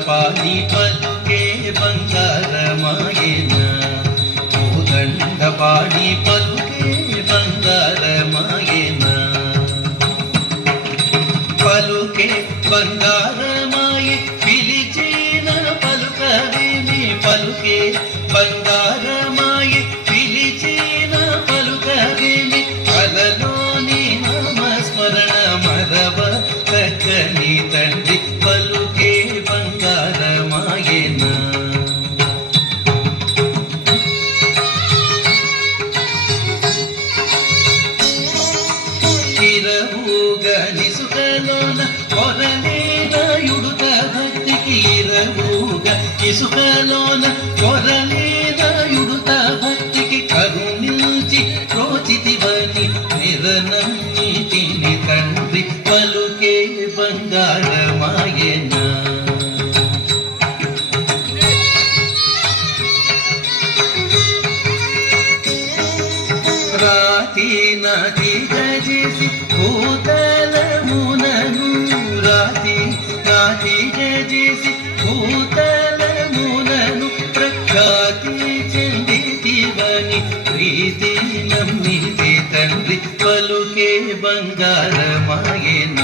పాడి పలుకే బంగారమాయన కోదండ పాడి పలుకే బంగారమాయన పలుకే బంగారమాయి పిలిచిన పలుకవేమి పలుకే బంగారమాయి పిలిచిన పలుకవేమి అలలోని నామస్మరణ మరవ చక్కని తండ్రి పలుకే బంగారమాయన ఇసుకలోన కొరలేనాయుడుత భక్తికి ఇరవుగా ఇసుకలోన కొరలేనాయుడుత భక్తికి కరుణించి ప్రోచితివని నిరనన్నిటిని తండ్రి పలుకే బంగారమాయన రాతి నది గజేసి భూతలమునను రాతి నాటి గజేసి భూతలమునను ప్రఖ్యాతి చెందితివని ప్రీతి నమ్మితే తండ్రి పలుకే బంగారమాయన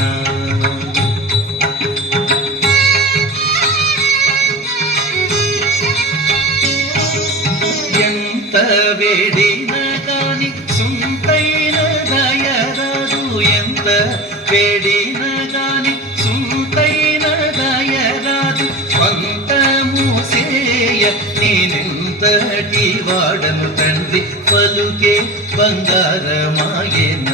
ఎంత వేడిన కాని సుంతైన దయరాదు ఎంత వేడిన కాని సుంతైన దయరాదు స్వంతము సేయ నేనెంతటి వాడను తండ్రి పలుకే బంగారమాయన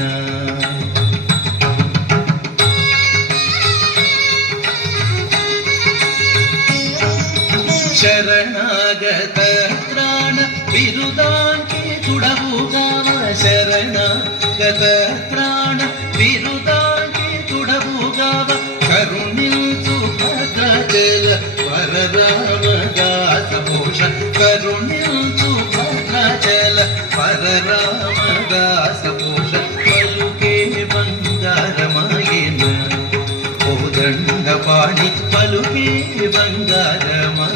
శరణాగత త్రాణ బిరుదాంకి తుడవుగావ శరణాగత త్రాణ బిరుదాంకి తుడవుగావ కరుణించు భద్రాచల పరరామదాస భూష కరుణించు భద్రాచల పరరామదాస భూష పలుకే బంగారమాయన కోదండ పాడి పలుకే బంగారమాయన